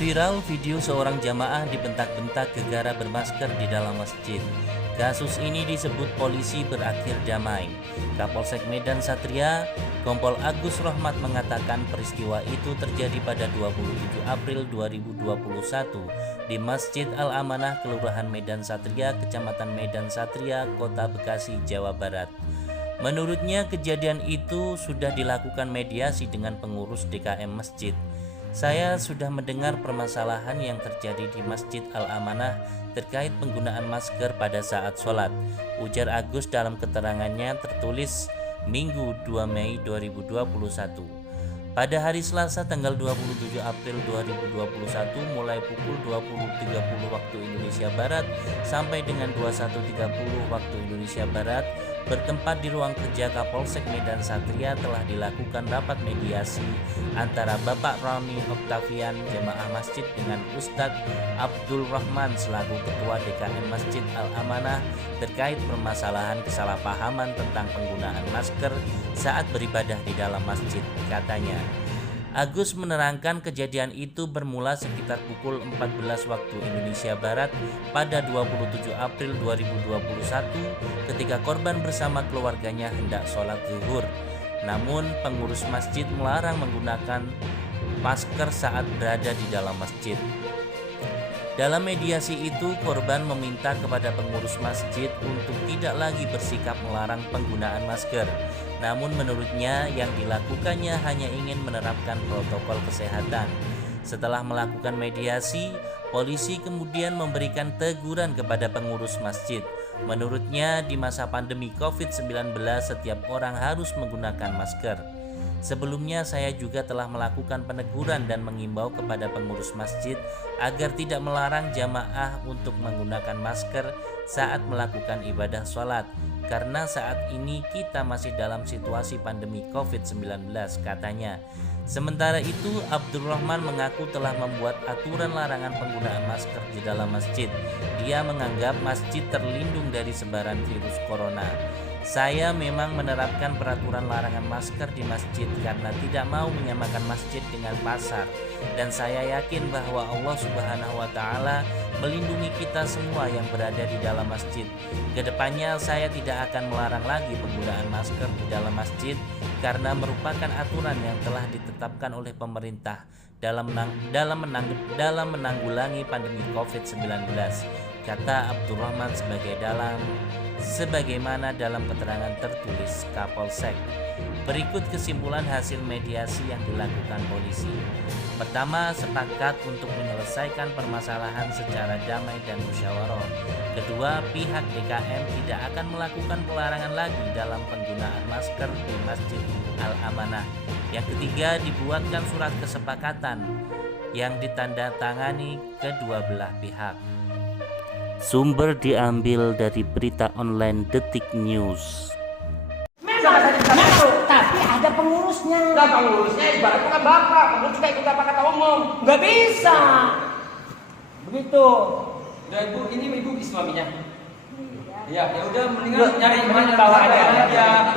Viral video seorang jamaah dibentak-bentak gegara bermasker di dalam masjid. Kasus ini disebut polisi berakhir damai. Kapolsek Medan Satria, Kompol Agus Rohmat mengatakan peristiwa itu terjadi pada 27 April 2021 di Masjid Al-Amanah, Kelurahan Medan Satria, Kecamatan Medan Satria, Kota Bekasi, Jawa Barat. Menurutnya kejadian itu sudah dilakukan mediasi dengan pengurus DKM masjid. Saya sudah mendengar permasalahan yang terjadi di Masjid Al-Amanah terkait penggunaan masker pada saat sholat, ujar Agus dalam keterangannya tertulis Minggu 2 Mei 2021. Pada hari Selasa tanggal 27 April 2021 mulai pukul 20.30 waktu Indonesia Barat sampai dengan 21.30 waktu Indonesia Barat bertempat di ruang kerja Kapolsek Medan Satria telah dilakukan rapat mediasi antara Bapak Rami Oktavian jemaah masjid dengan Ustadz Abdul Rahman selaku Ketua DKM Masjid Al-Amanah terkait permasalahan kesalahpahaman tentang penggunaan masker saat beribadah di dalam masjid, katanya. Agus menerangkan kejadian itu bermula sekitar pukul 14 waktu Indonesia Barat pada 27 April 2021 ketika korban bersama keluarganya hendak sholat zuhur. Namun pengurus masjid melarang menggunakan masker saat berada di dalam masjid. Dalam mediasi itu, korban meminta kepada pengurus masjid untuk tidak lagi bersikap melarang penggunaan masker. Namun menurutnya yang dilakukannya hanya ingin menerapkan protokol kesehatan. Setelah melakukan mediasi, polisi kemudian memberikan teguran kepada pengurus masjid. Menurutnya di masa pandemi COVID-19 setiap orang harus menggunakan masker. Sebelumnya saya juga telah melakukan peneguran dan mengimbau kepada pengurus masjid agar tidak melarang jamaah untuk menggunakan masker saat melakukan ibadah sholat karena saat ini kita masih dalam situasi pandemi COVID-19, katanya. Sementara itu, Abdul Rahman mengaku telah membuat aturan larangan penggunaan masker di dalam masjid. Dia menganggap masjid terlindung dari sebaran virus corona. Saya memang menerapkan peraturan larangan masker di masjid karena tidak mau menyamakan masjid dengan pasar. Dan saya yakin bahwa Allah Subhanahu wa Ta'ala melindungi kita semua yang berada di dalam masjid. Kedepannya saya tidak akan melarang lagi penggunaan masker di dalam masjid karena merupakan aturan yang telah ditetapkan oleh pemerintah dalam menanggulangi pandemi COVID-19, kata Abdul Rahman sebagaimana dalam keterangan tertulis Kapolsek. Berikut kesimpulan hasil mediasi yang dilakukan polisi. Pertama, sepakat untuk menyelesaikan permasalahan secara damai dan musyawarah. Kedua, pihak DKM tidak akan melakukan pelarangan lagi dalam penggunaan masker di Masjid Al-Amanah. Yang ketiga, dibuatkan surat kesepakatan yang ditandatangani kedua belah pihak. Sumber diambil dari berita online Detik News. Memang, tapi ada pengurusnya. Nah, pengurusnya ibarat bukan bapak, pengurus juga ikut apa kata umum. Nggak bisa. Begitu. Udah ibu, ini ibu suaminya. Iya, ya udah mendingan nyari bawa aja. Ya,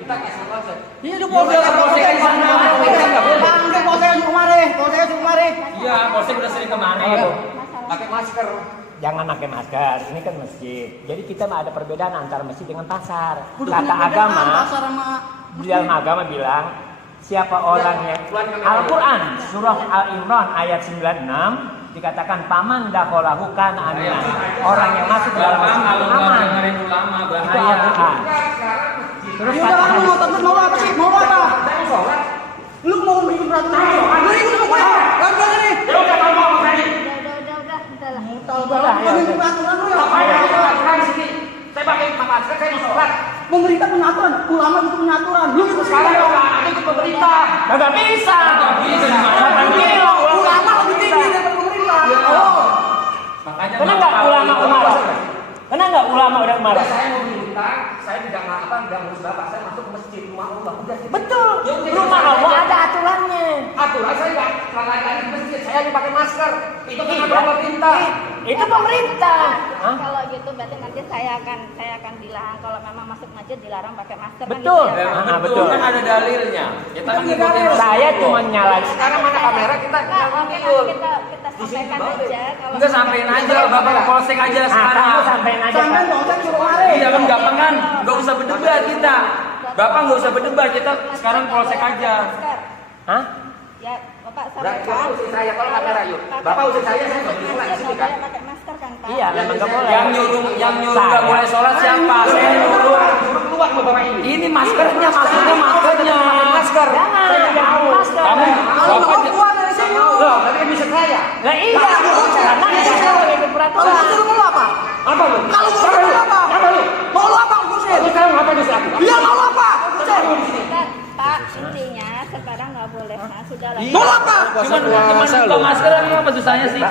kita kasih konsep. Iya, udah polsek di sana. Udah polsek kemarin. Iya, polsek udah sering kemana. Pakai masker. Jangan pakai masker, ini kan masjid. Jadi kita ada perbedaan antara masjid dengan pasar. Kata agama, di dalam agama bilang, siapa orang yang Al-Quran surah Al-Imran ayat 96 dikatakan paman dakholahu kana aminan. Orang yang masuk ke dalam masjid itu aman. Itu Al-Quran. Terus kata hadis, mau apa sih? Mau apa? Lu mau bikin peraturan? Lu ikut apa? Enggak nih. Saya pakai masker, saya mau sholat. Pemerintah punya aturan, ulama itu punya aturan. Lu itu Sekarang ulama itu pemerintah. Nggak bisa. Ulama lebih tinggi daripada pemerintah. Makanya Kenapa nggak ulama marah? Kenapa nggak ulama udah marah? Saya mau minta, saya tidak ngurus bapak, saya masuk ke masjid rumah Allah. Betul. Rumah Allah ada aturannya. Aturan saya nggak lagi di masjid, saya hanya pakai masker. Itu kan aturan pemerintah. Itu pemerintah. Kalau gitu berarti nanti saya akan bilang kalau memang masuk masjid dilarang pakai masker. Betul. Kan gitu ya, Pak? Betul kan ada dalilnya. Kita kan ngikutin. Saya cuma nyalain. Sekarang mana kamera kita Enggak, ngikutin. oke, nanti kita sampaikan aja kalau Enggak, sampein aja, Bapak ke polsek aja Kamu sekarang. sampein aja. Sampai Pak. polsek suruh lari. Iya kan gampang kan? Enggak usah berdebat kita. Bapak nggak usah berdebat, kita sekarang polsek aja. Masker. Hah? Ya, Bapak Berarti sampaikan. Bapak usir saya, kalau kamera yuk. Pakai Bapak usir saya masker, nggak boleh sholat di sini nggak kan? boleh pakai masker kan, Pak? Iya, memang nggak boleh. Yang nyuruh nggak boleh sholat siapa? Saya nyuruh. Suruh keluar sama Bapak ini. Ini maskernya, maksudnya maskernya. Masker. Jangan, jangan masker. Kamu Kalau Bapak mau keluar dari sini. Loh, tapi bisa saya. Nah iya, karena kita kalau ikut peraturan. Kalau suruh mau apa? apa lu? Kalau mau suruh mau apa? Apa lu? Mau lu apa? Usir. Lu sekarang apa di sini? Iya, mau lu apa? Usir. Kan, Pak, intinya sekarang nggak boleh. Nah, sudah lah. Mau lu apa? Cuman buka masker apa susahnya sih?